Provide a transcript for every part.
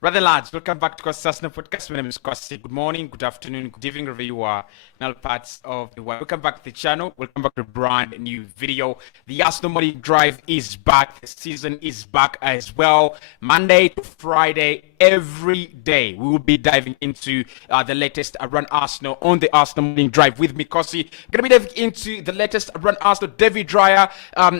Brother lads, welcome back to Cossy Podcast. My name is Cossy. Good morning, good afternoon, good evening, wherever you are in all parts of the world. Welcome back to the channel. Welcome back to a brand new video. The Arsenal Morning Drive is back. The season is back as well. Monday to Friday, every day, we will be diving into the latest around Arsenal on the Arsenal Morning Drive with me, Cossy. Going to be diving into the latest around Arsenal. David Raya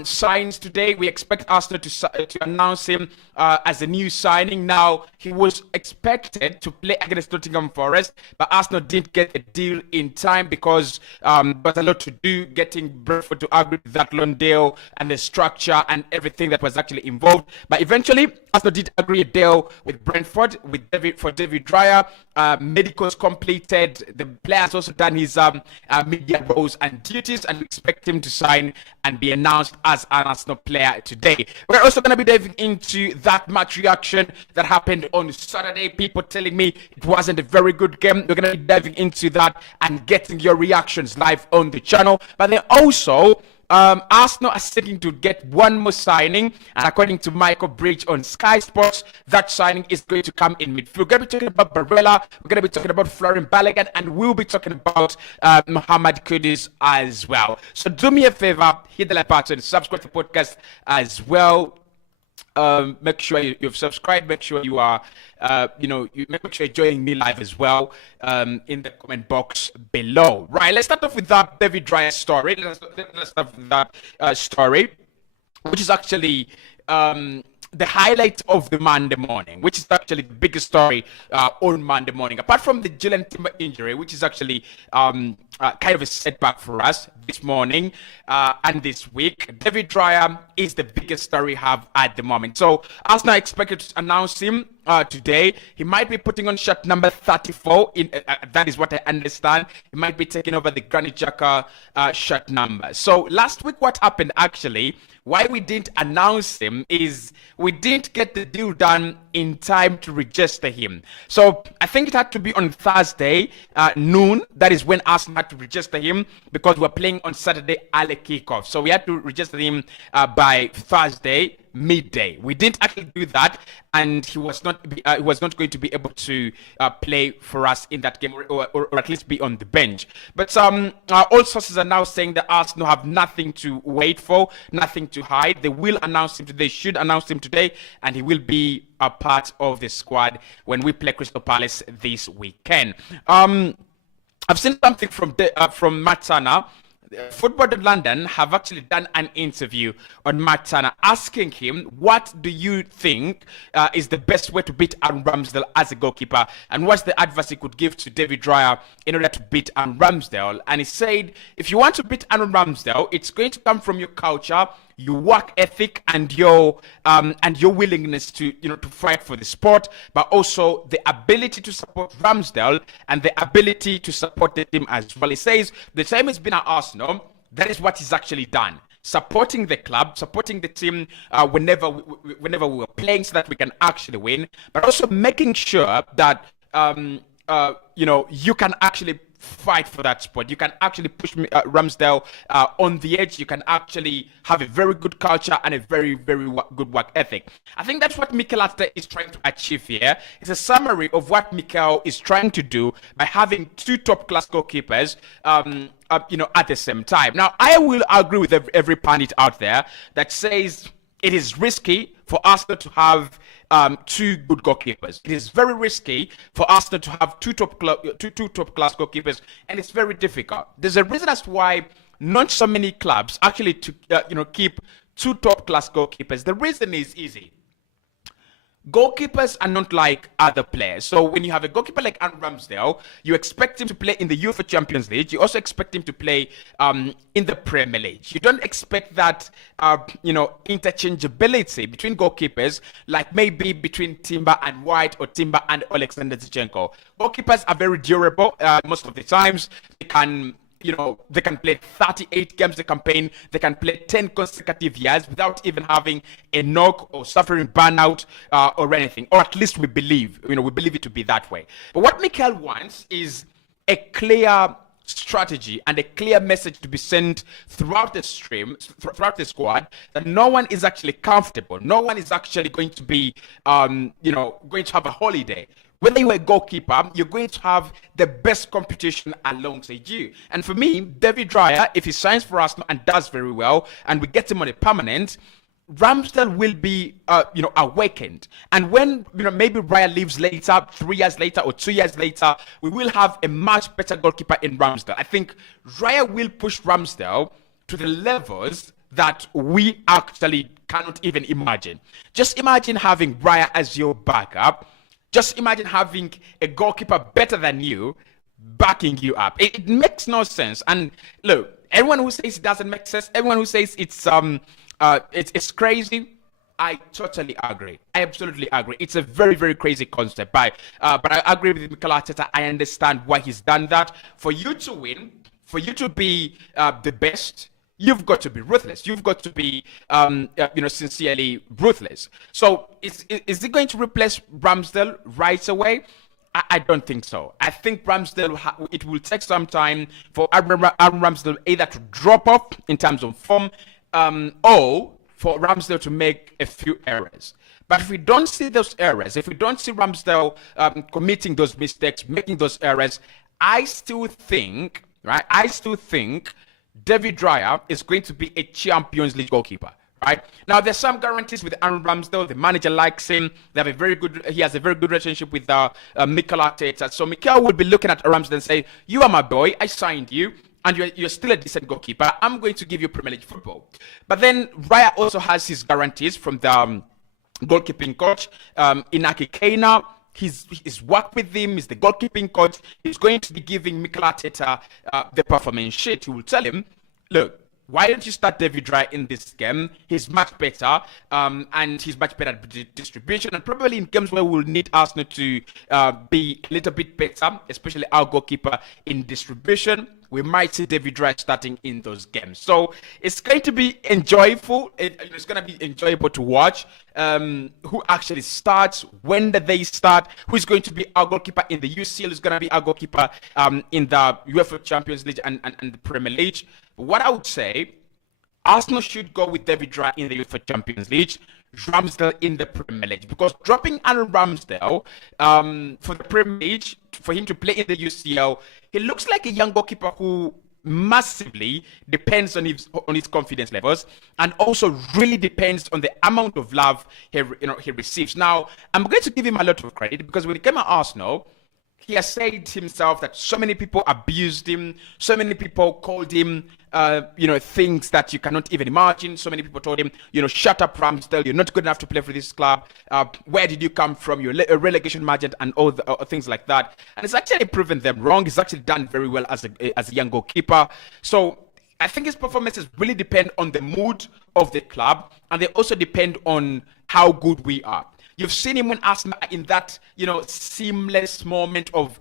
signs today. We expect Arsenal to announce him as a new signing. Now, he was expected to play against Nottingham Forest, but Arsenal didn't get a deal in time because there was a lot to do getting Brentford to agree with that loan deal and the structure and everything that was actually involved. But eventually, Arsenal did agree a deal with Brentford for David Raya. Medicals completed. The player has also done his media roles and duties, and we expect him to sign and be announced as an Arsenal player today. We're also going to be diving into that match reaction that happened on Saturday. People telling me it wasn't a very good game. We're going to be diving into that and getting your reactions live on the channel. But then also, Arsenal are seeking to get one more signing, and according to Michael Bridge on Sky Sports, that signing is going to come in midfield. We're going to be talking about Barella, we're going to be talking about Florian Balogun, and we'll be talking about Mohamed Kudus as well. So do me a favor, hit the like button, subscribe to the podcast as well. Make sure you've subscribed. Make sure you are, make sure you're joining me live as well in the comment box below. Right, let's start off with that David Raya story. Let's start with that story, which is actually the highlight of the Monday morning, which is actually the biggest story on Monday morning. Apart from the Julian Timber injury, which is actually kind of a setback for us this morning and this week, David Raya is the biggest story we have at the moment. So Arsenal expected to announce him today. He might be putting on shirt number 34. That is what I understand. He might be taking over the Granit Xhaka shirt number. So last week, what happened actually, why we didn't announce him is we didn't get the deal done in time to register him. So I think it had to be on Thursday noon. That is when Arsenal had to register him because we're playing on Saturday early kickoff. So we had to register him by Thursday midday. We didn't actually do that, and he was not going to be able to play for us in that game, or at least be on the bench. But all sources are now saying that Arsenal have nothing to wait for, nothing to hide. They will announce him today. They should announce him today, and he will be a part of the squad when we play Crystal Palace this weekend. I've seen something from Matt Turner. Football London have actually done an interview on Matt Turner asking him, what do you think is the best way to beat Aaron Ramsdale as a goalkeeper, and what's the advice he could give to David Raya in order to beat Aaron Ramsdale? And he said, if you want to beat Aaron Ramsdale, it's going to come from your culture, your work ethic, and your willingness to fight for the sport, but also the ability to support Ramsdale and the ability to support the team as well. He says the time has been at Arsenal. That is what he's actually done. Supporting the club, supporting the team whenever we were playing, so that we can actually win, but also making sure that you can actually fight for that spot. You can actually push Ramsdale on the edge. You can actually have a very good culture and a very, very good work ethic. I think that's what Mikel Arteta is trying to achieve here. It's a summary of what Mikel is trying to do by having two top-class goalkeepers at the same time. Now, I will agree with every pundit out there that says it is risky for Arsenal to have two good goalkeepers. It is very risky for Arsenal to have two top-class goalkeepers, and it's very difficult. There's a reason as to why not so many clubs actually keep two top-class goalkeepers. The reason is easy. Goalkeepers are not like other players. So when you have a goalkeeper like Aaron Ramsdale, you expect him to play in the UEFA Champions League. You also expect him to play in the Premier League. You don't expect that, interchangeability between goalkeepers, like maybe between Timber and White or Timber and Alexander Zinchenko. Goalkeepers are very durable most of the times. They can they can play 38 games a campaign, they can play 10 consecutive years without even having a knock or suffering burnout or anything. Or at least we believe it to be that way. But what Mikel wants is a clear strategy and a clear message to be sent throughout the stream, throughout the squad, that no one is actually comfortable. No one is actually going to be, going to have a holiday. Whether you're a goalkeeper, you're going to have the best competition alongside you. And for me, David Raya, if he signs for Arsenal and does very well, and we get him on a permanent, Ramsdale will be, awakened. And when, maybe Raya leaves later, 3 years later or 2 years later, we will have a much better goalkeeper in Ramsdale. I think Raya will push Ramsdale to the levels that we actually cannot even imagine. Just imagine having Raya as your backup. Just imagine having a goalkeeper better than you backing you up. It makes no sense. And look, everyone who says it doesn't make sense, everyone who says it's crazy, I totally agree. I absolutely agree. It's a very, very crazy concept. But I agree with Mikel Arteta. I understand why he's done that. For you to win, for you to be the best, you've got to be ruthless. You've got to be, sincerely ruthless. So is it going to replace Ramsdale right away? I don't think so. I think Ramsdale, it will take some time for Aaron Ramsdale either to drop off in terms of form, or for Ramsdale to make a few errors. But if we don't see those errors, if we don't see Ramsdale committing those mistakes, making those errors, I still think David Raya is going to be a Champions League goalkeeper. Right now, there's some guarantees with Aaron Ramsdale. The manager likes him. He has a very good relationship with Mikel Arteta. So Mikel will be looking at Ramsdale and say, "You are my boy. I signed you, and you're still a decent goalkeeper. I'm going to give you Premier League football." But then Raya also has his guarantees from the goalkeeping coach, Inaki Keina. He's worked with him. He's the goalkeeping coach. He's going to be giving Mikel Arteta the performance sheet. He will tell him, "Look, why don't you start David Raya in this game? He's much better, and he's much better at distribution. And probably in games where we'll need Arsenal to be a little bit better, especially our goalkeeper in distribution, we might see David Raya starting in those games." So it's going to be enjoyable. It's going to be enjoyable to watch who actually starts, when do they start, who's going to be our goalkeeper in the UCL, who's going to be our goalkeeper in the UEFA Champions League and the Premier League. But what I would say, Arsenal should go with David Raya in the UEFA Champions League, Ramsdale in the Premier League, because dropping Aaron Ramsdale for the Premier League, for him to play in the UCL, he looks like a young goalkeeper who massively depends on his confidence levels, and also really depends on the amount of love he receives. Now, I'm going to give him a lot of credit, because when he came at Arsenal, he has said himself that so many people abused him, so many people called him, things that you cannot even imagine. So many people told him, "Shut up, Ramsdale. You're not good enough to play for this club. Where did you come from? You're a relegation margin," and all things like that. And it's actually proven them wrong. He's actually done very well as a young goalkeeper. So I think his performances really depend on the mood of the club, and they also depend on how good we are. You've seen him when Arsenal in that, seamless moment of,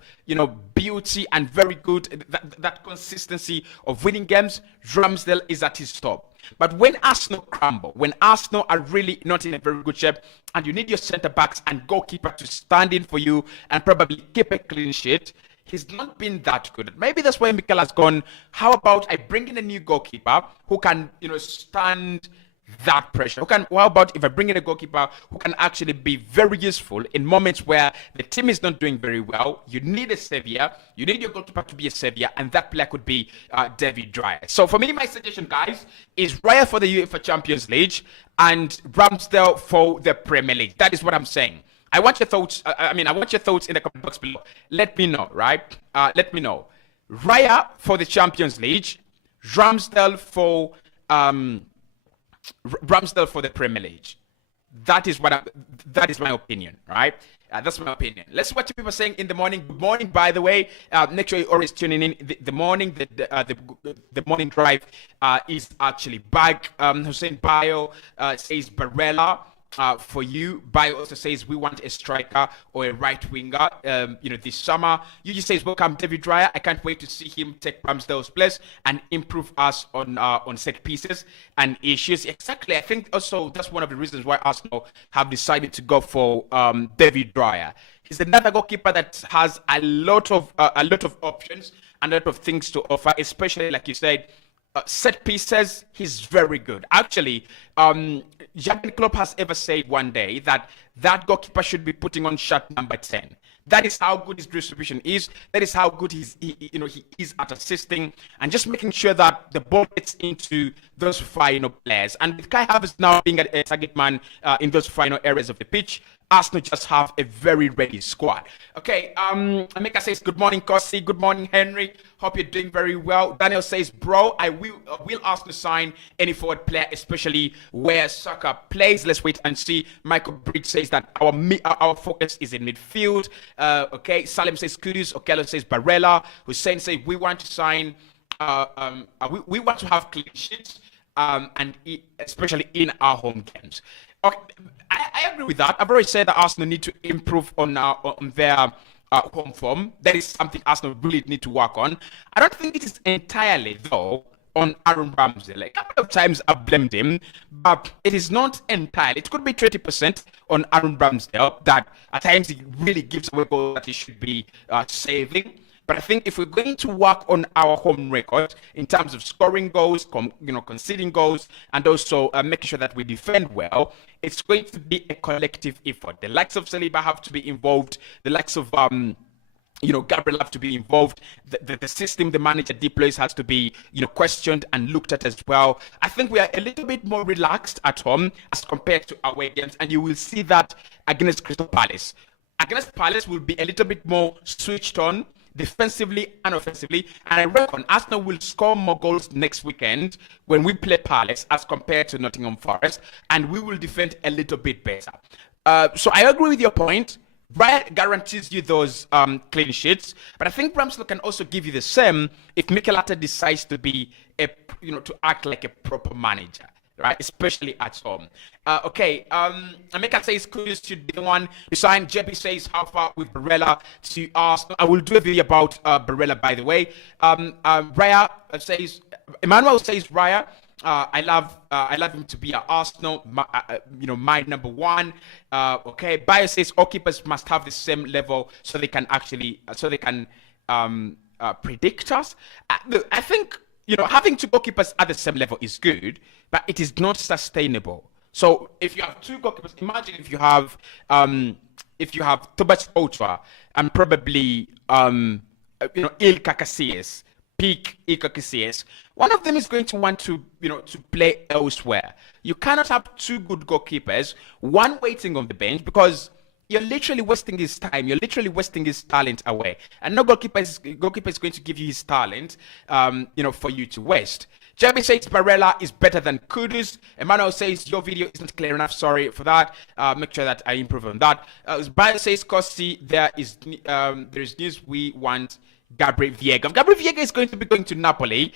beauty and very good, that consistency of winning games. Ramsdale is at his top. But when Arsenal crumble, when Arsenal are really not in a very good shape, and you need your centre-backs and goalkeeper to stand in for you and probably keep a clean sheet, he's not been that good. Maybe that's why Mikel has gone, how about I bring in a new goalkeeper who can, stand that pressure? How about if I bring in a goalkeeper who can actually be very useful in moments where the team is not doing very well? You need a savior. You need your goalkeeper to be a savior, and that player could be David Raya. So for me, my suggestion, guys, is Raya for the UEFA Champions League and Ramsdale for the Premier League. That is what I'm saying. I want your thoughts. I want your thoughts in the comment box below. Let me know, right? Let me know. Raya for the Champions League, Ramsdale for the Premier League. That is my opinion, right? That's my opinion. Let's see what people are saying in the morning. Good morning, by the way. Make sure you're always tuning in. The morning, the morning drive is actually back. Hussein Bayo says Barella. for you. Bio also says we want a striker or a right winger. This summer. You just says welcome David Raya. I can't wait to see him take Ramsdale's place and improve us on set pieces and issues. Exactly. I think also that's one of the reasons why Arsenal have decided to go for David Raya. He's another goalkeeper that has a lot of options and a lot of things to offer, especially like you said. Set pieces, he's very good. Actually, Jurgen Klopp has ever said one day that goalkeeper should be putting on shirt number 10. That is how good his distribution is. That is how good he is at assisting and just making sure that the ball gets into those final players. And with Kai Havertz now being a target man in those final areas of the pitch, Arsenal just have a very ready squad. Okay, Ameka says, good morning, Cossy. Good morning, Henry. Hope you're doing very well. Daniel says, bro, I will Arsenal sign any forward player, especially where Saka plays. Let's wait and see. Michael Bridge says that our focus is in midfield. Okay, Salim says Kudus. Okello says Barella. Hussein says we want to sign. We want to have clean sheets, and especially in our home games. Okay, I agree with that. I've already said that Arsenal need to improve on their home form. That is something Arsenal really need to work on. I don't think it is entirely, though, on Aaron Ramsdale. A couple of times I've blamed him, but it is not entirely. It could be 20% on Aaron Ramsdale that at times he really gives away goals that he should be saving. But I think if we're going to work on our home record in terms of scoring goals, conceding goals, and also making sure that we defend well, it's going to be a collective effort. The likes of Saliba have to be involved. The likes of Gabriel have to be involved. The system the manager deploys has to be, questioned and looked at as well. I think we are a little bit more relaxed at home as compared to away games, and you will see that against Crystal Palace. Against Palace, will be a little bit more switched on defensively and offensively, and I reckon Arsenal will score more goals next weekend when we play Palace as compared to Nottingham Forest, and we will defend a little bit better. So I agree with your point. Raya guarantees you those clean sheets, but I think Ramsdale can also give you the same if Mikel Arteta decides to be to act like a proper manager. Right, especially at home. Okay, Ameka says Kudus should be the one to sign. JB says how far with Barella to Arsenal. I will do a video about Barella, by the way. Raya says, Emmanuel says Raya. I love him to be at Arsenal. My number one. Okay, Bayo says all keepers must have the same level so they can predict us. Look, I think. Having two goalkeepers at the same level is good, but it is not sustainable. So if you have two goalkeepers, imagine if you have Tobias Ultra and probably Ilkay Casillas, peak Ilkay Casillas. One of them is going to want to play elsewhere. You cannot have two good goalkeepers, one waiting on the bench because you're literally wasting his time. You're literally wasting his talent away. And no goalkeeper is going to give you his talent, for you to waste. Jeremy says Barella is better than Kudus. Emmanuel says your video isn't clear enough. Sorry for that. Make sure that I improve on that. Bayo says Cossy, there is news we want. Gabriel Viega is going to be going to Napoli.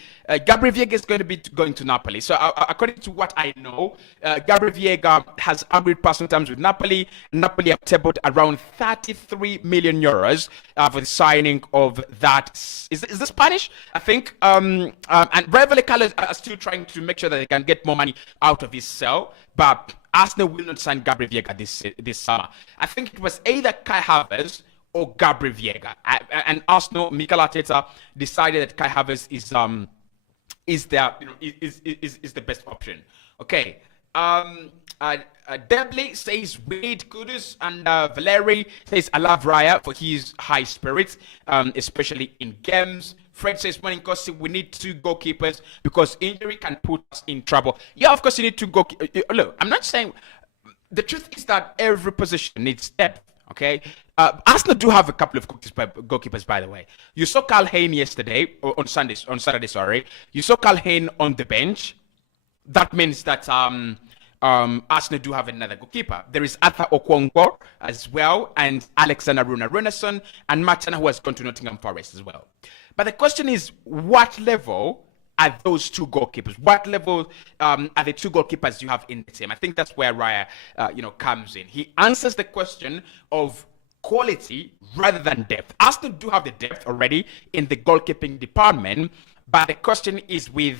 So according to what I know, Gabriel Viega has agreed personal terms with Napoli. Napoli have tabled around 33 million euros for the signing of that. Is this Spanish? I think. And Rayo Vallecano are still trying to make sure that they can get more money out of his sale. But Arsenal will not sign Gabriel Viega this summer. I think it was either Kai Havertz or Gabriel Viega, and Arsenal, Mikel Arteta decided that Kai Havertz is the best option. Okay. Debley says we need Kudus, and Valeri says I love Raya for his high spirits, especially in games. Fred says, morning, Cossy, we need two goalkeepers because injury can put us in trouble. Yeah, of course you need two goalkeepers. Look, I'm not saying. The truth is that every position needs depth. Okay, Arsenal do have a couple of goalkeepers, by the way. You saw Carl Hayne yesterday, or on Saturday, sorry. You saw Carl Hayne on the bench. That means that Arsenal do have another goalkeeper. There is Arthur Okonkwo as well, and Alexander Runarsson, and Martin, who has gone to Nottingham Forest as well. But the question is, what level are those two goalkeepers? What level are the two goalkeepers you have in the team? I think that's where Raya, comes in. He answers the question of quality rather than depth. Arsenal do have the depth already in the goalkeeping department, but the question is with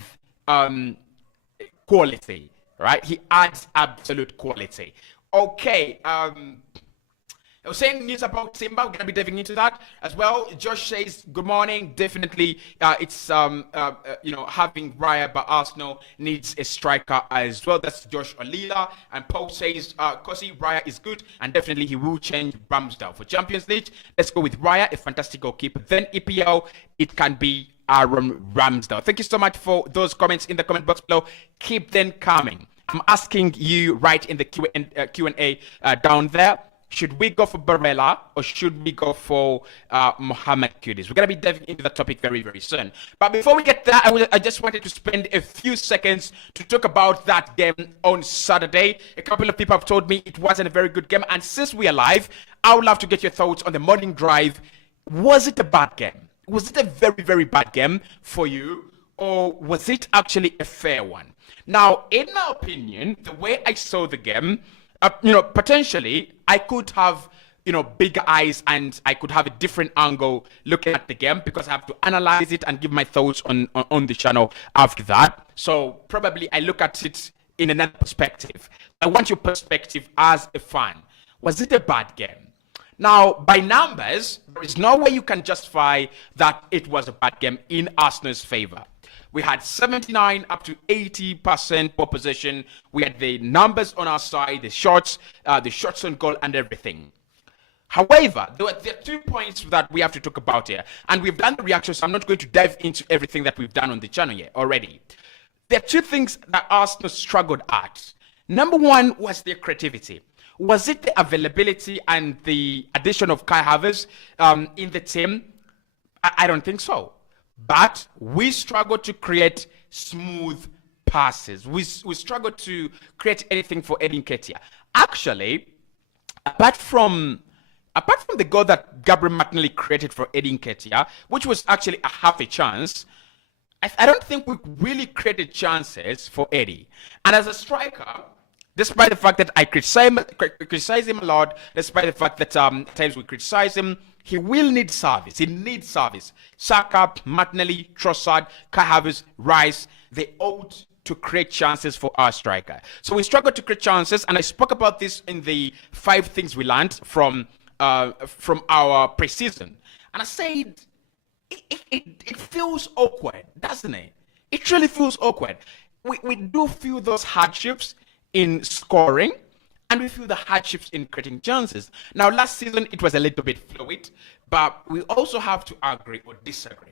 quality, right? He adds absolute quality. Okay. I was saying news about Simba. We're going to be diving into that as well. Josh says, good morning. Definitely, it's, having Raya, but Arsenal needs a striker as well. That's Josh Olila. And Paul says, Cossy, Raya is good, and definitely he will change Ramsdale. For Champions League, let's go with Raya, a fantastic goalkeeper. Then EPL, it can be Aaron Ramsdale. Thank you so much for those comments in the comment box below. Keep them coming. I'm asking you right in the Q&A down there. Should we go for Barella or should we go for Mohamed Kudus? We're going to be diving into that topic very, very soon. But before we get there, I just wanted to spend a few seconds to talk about that game on Saturday. A couple of people have told me it wasn't a very good game. And since we are live, I would love to get your thoughts on the morning drive. Was it a bad game? Was it a very, very bad game for you? Or was it actually a fair one? Now, in my opinion, the way I saw the game, potentially I could have, bigger eyes and I could have a different angle looking at the game because I have to analyze it and give my thoughts on the channel after that. So probably I look at it in another perspective. I want your perspective as a fan. Was it a bad game? Now, by numbers, there is no way you can justify that it was a bad game in Arsenal's favor. We had 79 up to 80% ball possession. We had the numbers on our side, the shots on goal, and everything. However, there are 2 points that we have to talk about here. And we've done the reactions, so I'm not going to dive into everything that we've done on the channel yet already. There are 2 things that Arsenal struggled at. Number one was their creativity. Was it the availability and the addition of Kai Havertz in the team? I don't think so. But we struggle to create smooth passes. We struggle to create anything for Eddie Nketiah. Actually, apart from the goal that Gabriel Martinelli created for Eddie Nketiah, which was actually a half a chance, I don't think we really created chances for Eddie. And as a striker, despite the fact that I criticize him a lot, despite the fact that at times we criticize him, he will need service. He needs service. Saka, Martinelli, Trossard, Kai Havertz, Rice, they ought to create chances for our striker. So we struggle to create chances, and I spoke about this in the 5 things we learned from our preseason. And I said, it feels awkward, doesn't it? It really feels awkward. We do feel those hardships in scoring, and we feel the hardships in creating chances. Now, last season, it was a little bit fluid, but we also have to agree or disagree.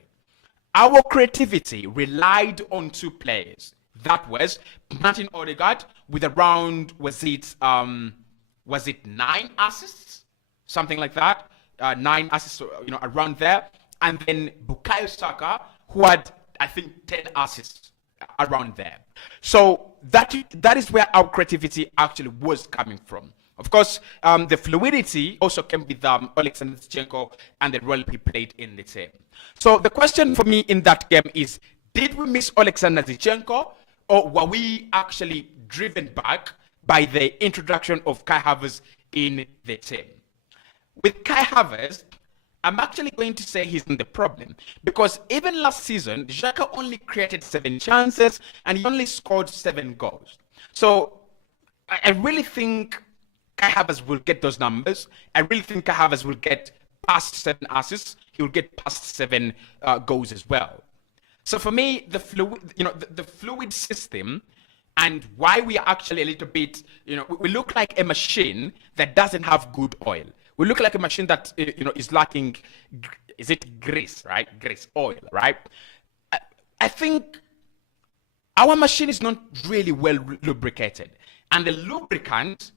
Our creativity relied on 2 players. That was Martin Odegaard with around, was it 9 assists? Something like that. 9 assists, around there. And then Bukayo Saka, who had, I think, 10 assists around there. So that is where our creativity actually was coming from. Of course, the fluidity also came with Alexander Zinchenko and the role he played in the team. So the question for me in that game is, did we miss Alexander Zinchenko, or were we actually driven back by the introduction of Kai Havertz in the team? With Kai Havertz, I'm actually going to say he's not the problem, because even last season, Xhaka only created 7 chances and he only scored 7 goals. So I really think Kai Havertz will get those numbers. I really think Kai Havertz will get past 7 assists. He will get past 7 goals as well. So for me, the fluid system, and why we are actually a little bit, we look like a machine that doesn't have good oil. We look like a machine that, is lacking, is it grease, right? Grease, oil, right? I think our machine is not really well lubricated. And the lubricant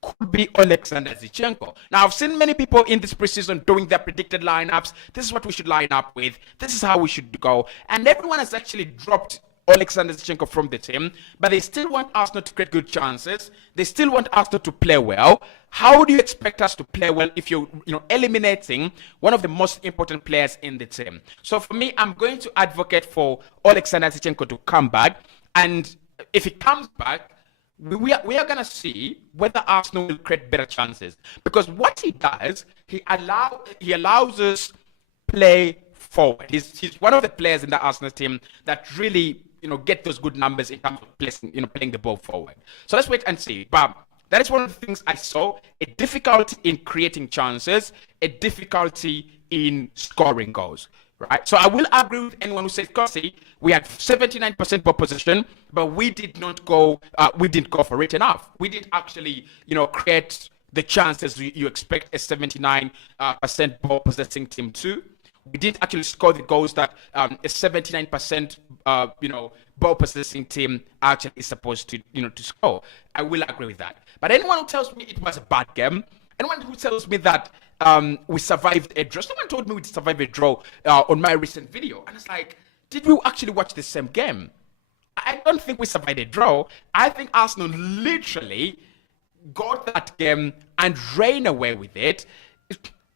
could be Alexander Zinchenko. Now, I've seen many people in this preseason doing their predicted lineups. This is what we should line up with. This is how we should go. And everyone has actually dropped Alexander Zinchenko from the team, but they still want Arsenal to create good chances. They still want Arsenal to play well. How do you expect us to play well if you're eliminating one of the most important players in the team? So for me, I'm going to advocate for Alexander Zinchenko to come back, and if he comes back, we are going to see whether Arsenal will create better chances. Because what he does, he allows us play forward. He's one of the players in the Arsenal team that really get those good numbers in terms of playing the ball forward. So let's wait and see. But that is one of the things I saw: a difficulty in creating chances, a difficulty in scoring goals. Right. So I will agree with anyone who says, Cossy, we had 79% ball possession, but we didn't go for it enough. We didn't actually, create the chances you expect a 79% ball possessing team to. We didn't actually score the goals that a 79% ball possessing team actually is supposed to to score. I will agree with that. But anyone who tells me it was a bad game, anyone who tells me that we survived a draw, someone told me we survived a draw on my recent video, and it's like, did we actually watch the same game? I don't think we survived a draw. I think Arsenal literally got that game and ran away with it.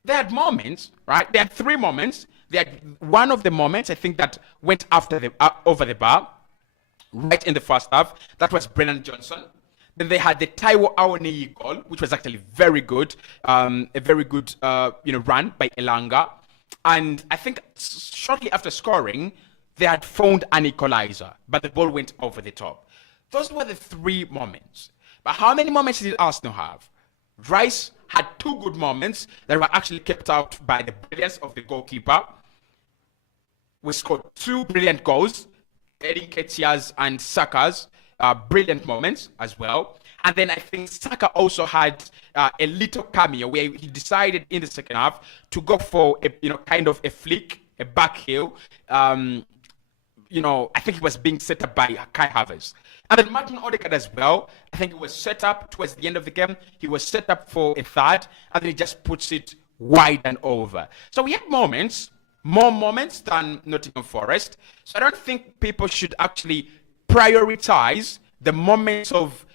They had moments, right? They had 3 moments. They had one of the moments, I think, that went over the bar, right in the first half. That was Brennan Johnson. Then they had the Taiwo Awoniyi goal, which was actually very good, a very good, run by Elanga. And I think shortly after scoring, they had found an equalizer, but the ball went over the top. Those were the 3 moments. But how many moments did Arsenal have? Rice had 2 good moments that were actually kept out by the brilliance of the goalkeeper. We scored 2 brilliant goals, Eddie Nketiah's and Saka's brilliant moments as well. And then I think Saka also had a little cameo where he decided in the second half to go for a kind of a flick, a back heel. I think he was being set up by Kai Havertz. And then Martin Odegaard as well. I think he was set up towards the end of the game. He was set up for a third, and then he just puts it wide and over. So we had moments, more moments than Nottingham Forest. So I don't think people should actually prioritize the moments of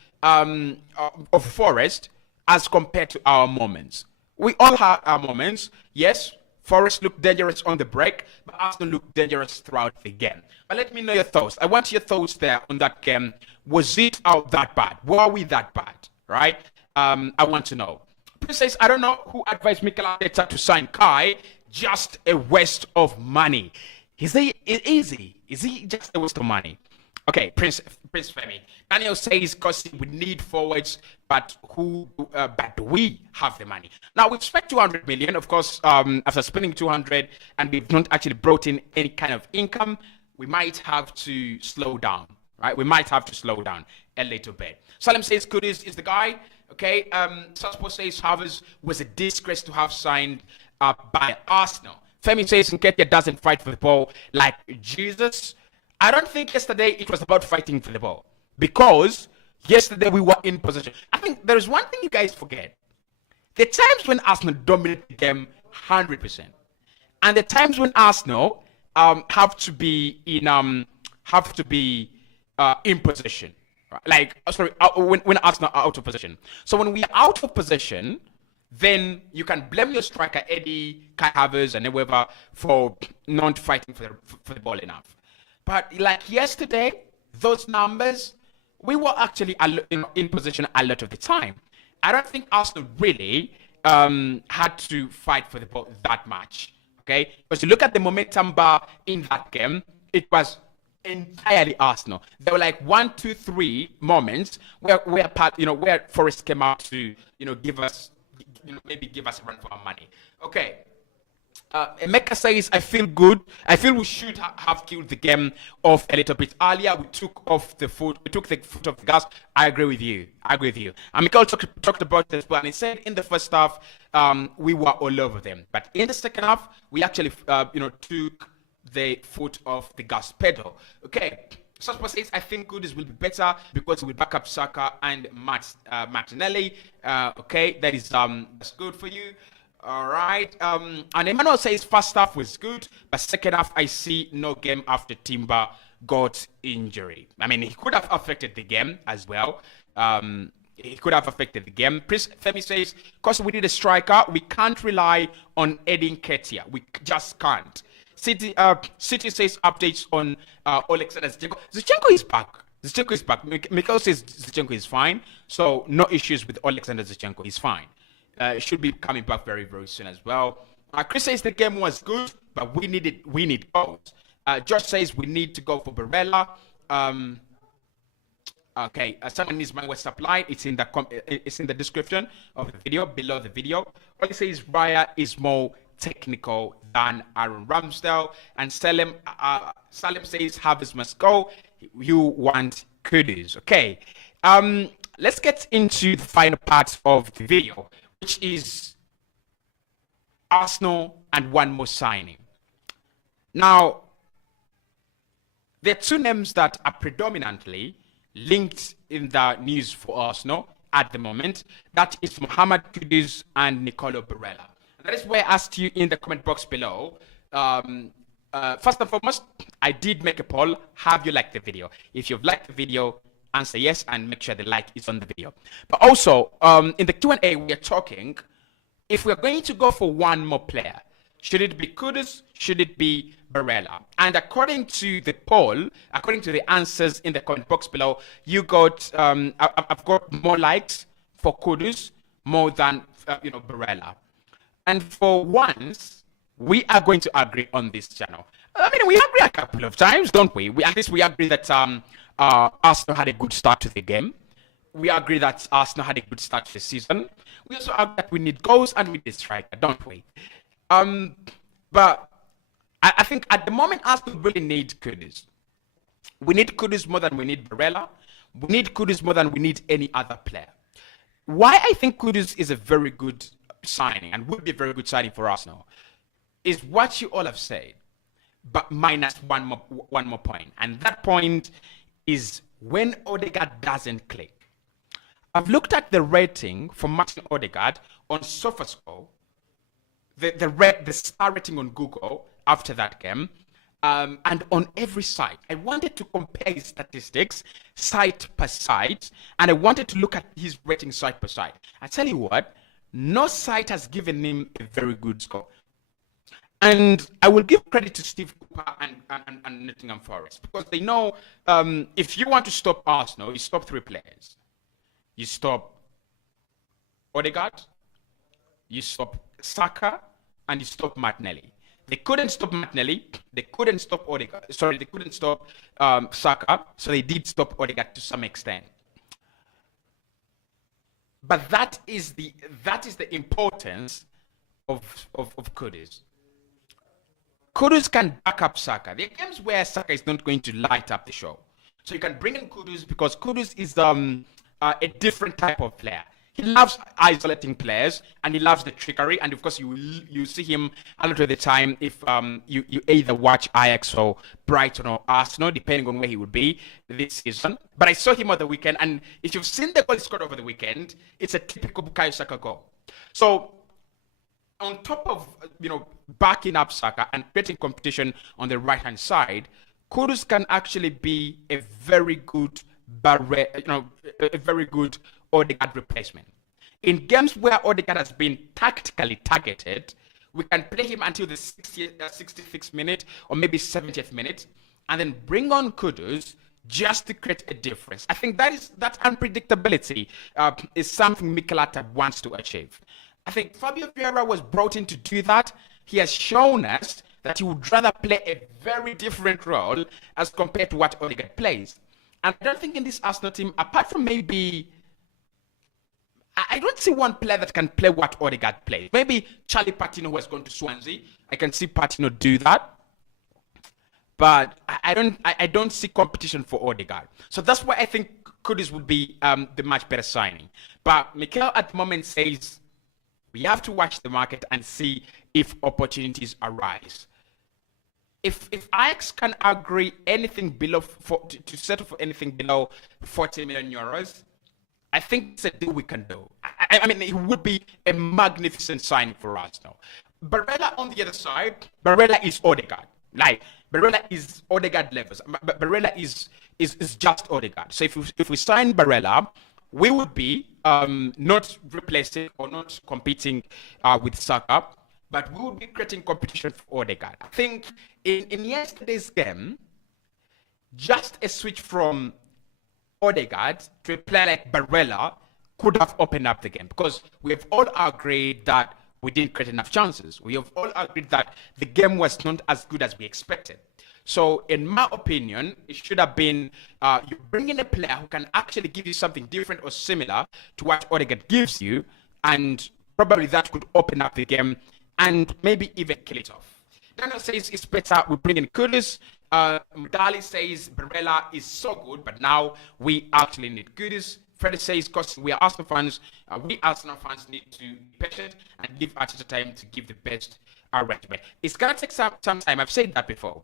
Forest as compared to our moments. We all had our moments. Yes, Forest looked dangerous on the break, but Arsenal looked dangerous throughout the game. But let me know your thoughts. I want your thoughts there on that game. Was it that bad? Were we that bad? Right? I want to know. Please says, I don't know who advised Mikel Arteta to sign Kai. Just a waste of money. Is he just a waste of money? Okay, Prince Femi. Daniel says, Cossy, we need forwards, but do we have the money? Now, we've spent 200 million, of course, after spending 200, and we've not actually brought in any kind of income. We might have to slow down, right? We might have to slow down a little bit. Salim says, Kudus is the guy. Okay, Saspo says, Havertz was a disgrace to have signed by Arsenal. Femi says, Nketiah doesn't fight for the ball like Jesus. I don't think yesterday it was about fighting for the ball, because yesterday we were in possession. I think there is one thing you guys forget. The times when Arsenal dominate the game 100%, and the times when Arsenal have to be in possession. Right? When Arsenal are out of possession. So when we are out of possession, then you can blame your striker Eddie, Kai Havertz, and whoever for not fighting for the ball enough. But like yesterday, those numbers, we were actually in position a lot of the time. I don't think Arsenal really had to fight for the ball that much. Okay, because you look at the momentum bar in that game, it was entirely Arsenal. There were like 1, 2, 3 moments where Forest came out to give us maybe give us a run for our money. Okay. Emeka says, I feel good. I feel we should have killed the game off a little bit earlier. We took the foot off the gas. I agree with you. And Mikel talked about this, but he said in the first half, we were all over them. But in the second half, we actually, took the foot off the gas pedal. Okay. Saspa says, I think Goodis will be better because we back up Saka and Martinelli. Okay, that is that's good for you. All right. And Emmanuel says first half was good, but second half I see no game after Timber got injury. I mean, he could have affected the game as well. It could have affected the game. Prince Femi says, because we need a striker, we can't rely on Edin Ketia. We just can't. City says updates on Alexander Zinchenko. Zinchenko is back. Zinchenko is back. Mikhail says Zinchenko is fine. So no issues with Alexander Zinchenko. He's fine. Should be coming back very, very soon as well. Chris says the game was good, but we need goals. Josh says we need to go for Barella. Okay, someone needs my West supply. It's in the description of the video, below the video. All it says Raya is more technical than Aaron Ramsdale, and Salem says Harvest must go. You want Kudus. Okay, let's get into the final part of the video, which is Arsenal and one more signing. Now, there are two names that are predominantly linked in the news for Arsenal at the moment. That is Mohamed Kudus and Nicolo Barella. And that is why I asked you in the comment box below. First and foremost, I did make a poll. Have you liked the video? If you've liked the video, answer yes and make sure the like is on the video. But also, in the Q&A, we are talking, if we're going to go for one more player, should it be Kudus? Should it be Barella? And according to the poll, according to the answers in the comment box below, you got, I've got more likes for Kudus more than, Barella. And for once, we are going to agree on this channel. I mean, we agree a couple of times, don't we? At least we agree that Arsenal had a good start to the game. We agree that Arsenal had a good start to the season. We also agree that we need goals and we need a striker, don't we? But I think at the moment, Arsenal really need Kudus. We need Kudus more than we need Barella. We need Kudus more than we need any other player. Why I think Kudus is a very good signing and would be a very good signing for Arsenal is what you all have said, but minus one more point. And that point is when Odegaard doesn't click. I've looked at the rating for Martin Odegaard on SofaScore, the star rating on Google after that game, and on every site. I wanted to compare his statistics site per site, and I wanted to look at his rating site per site. I tell you what, no site has given him a very good score. And I will give credit to Steve Cooper and Nottingham Forest, because they know if you want to stop Arsenal, you stop three players. You stop Odegaard, you stop Saka, and you stop Martinelli. They couldn't stop Martinelli, they couldn't stop Odegaard. Sorry, they couldn't stop Saka, so they did stop Odegaard to some extent. But that is the importance of Kudus. Kudus can back up Saka. There are games where Saka is not going to light up the show. So you can bring in Kudus because Kudus is a different type of player. He loves isolating players and he loves the trickery. And of course, you see him a lot of the time if you either watch Ajax or Brighton or Arsenal, depending on where he would be this season. But I saw him on the weekend, and if you've seen the goal he scored over the weekend, it's a typical Bukayo Saka goal. So on top of backing up Saka and creating competition on the right hand side, Kudus can actually be a very good a very good Odegaard replacement. In games where Odegaard has been tactically targeted, we can play him until the 66th minute or maybe 70th minute, and then bring on Kudus just to create a difference. I think that unpredictability is something Mikel Arteta wants to achieve. I think Fabio Vieira was brought in to do that. He has shown us that he would rather play a very different role as compared to what Odegaard plays. And I don't think in this Arsenal team, apart from maybe, I don't see one player that can play what Odegaard plays. Maybe Charlie Patino, who has gone to Swansea. I can see Patino do that. But I don't see competition for Odegaard. So that's why I think Kudus would be the much better signing. But Mikel at the moment says we have to watch the market and see if opportunities arise. If Ajax can agree anything below to settle for anything below 40 million euros, I think it's a deal we can do. I mean, it would be a magnificent signing for Arsenal. Barella on the other side, Barella is Odegaard. Like, Barella is Odegaard levels. Barella is just Odegaard. So if we sign Barella, we would be not replacing or not competing with Saka, but we would be creating competition for Odegaard. I think in yesterday's game, just a switch from Odegaard to a player like Barella could have opened up the game, because we have all agreed that we didn't create enough chances. We have all agreed that the game was not as good as we expected. So, in my opinion, it should have been you bring in a player who can actually give you something different or similar to what Odegaard gives you, and probably that could open up the game and maybe even kill it off. Daniel says it's better we bring in Kudus. Mudali says Barella is so good, but now we actually need Kudus. Freddie says, because we are Arsenal fans, we Arsenal fans need to be patient and give Arteta time to give the best arrangement. It's going to take some time. I've said that before.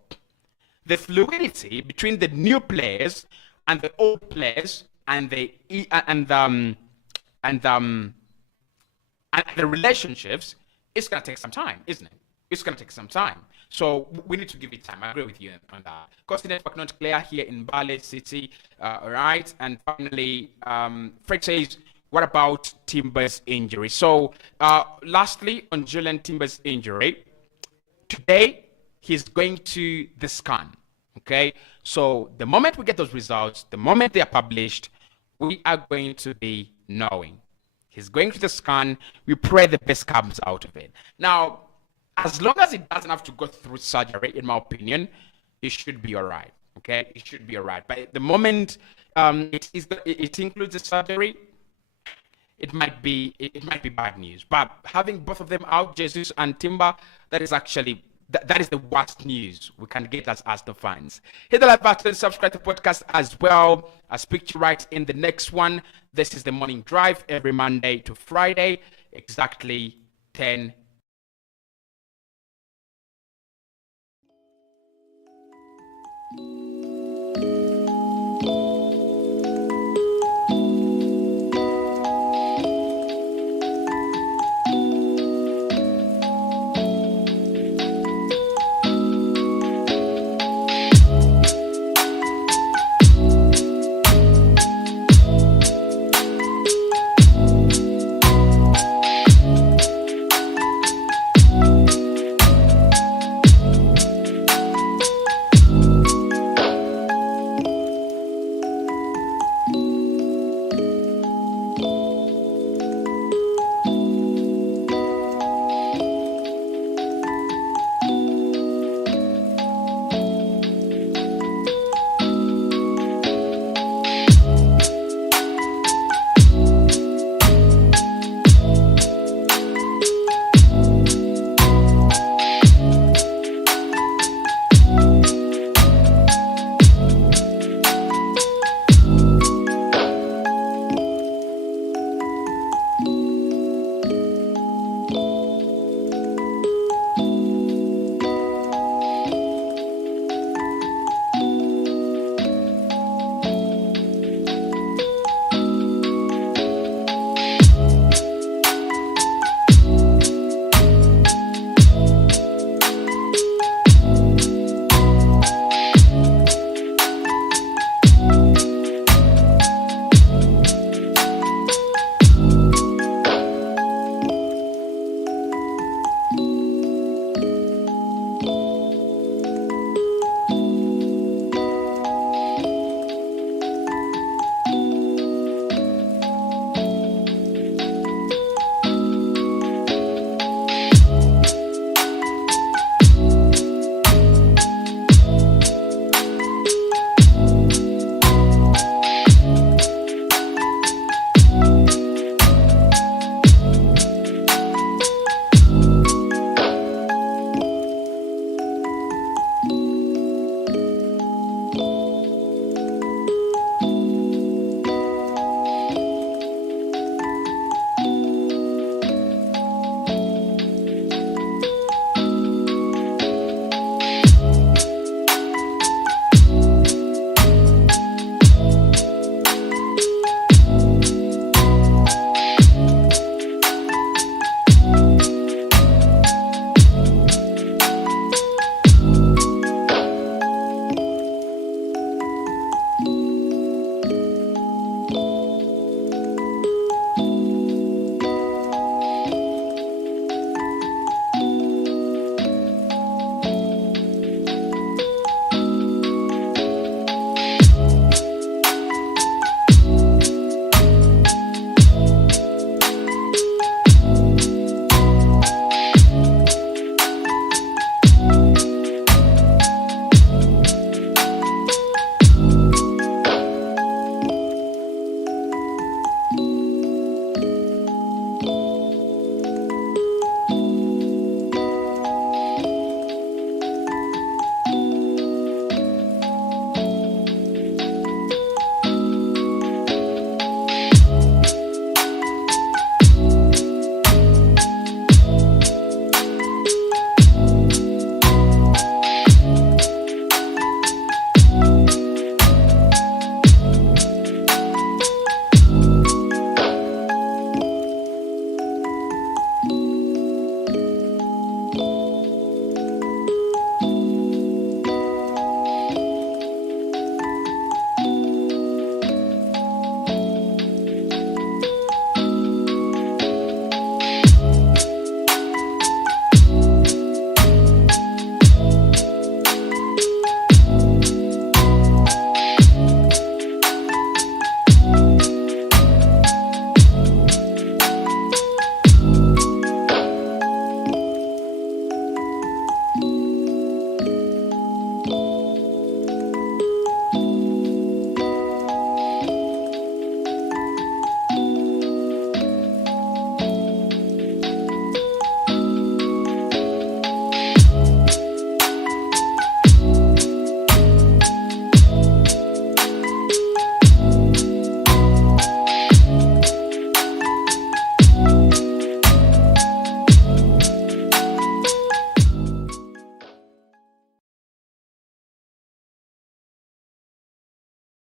The fluidity between the new players and the old players and the relationships, it's going to take some time, isn't it? It's going to take some time. So we need to give it time. I agree with you on that. Cossy network not clear here in Bale City. All right. And finally, Fred says, what about Timber's injury? So lastly, on Julian Timber's injury, today he's going to the scan. Okay. So the moment we get those results, the moment they are published, we are going to be knowing. He's going to the scan. We pray the best comes out of it. Now, as long as it doesn't have to go through surgery, in my opinion, it should be all right. Okay, it should be all right. But the moment it includes the surgery, it might be bad news. But having both of them out, Jesus and Timber, that is actually that is the worst news we can get as the fans. Hit the like button, subscribe to the podcast as well. I'll speak to you right in the next one. This is the morning drive every Monday to Friday, exactly 10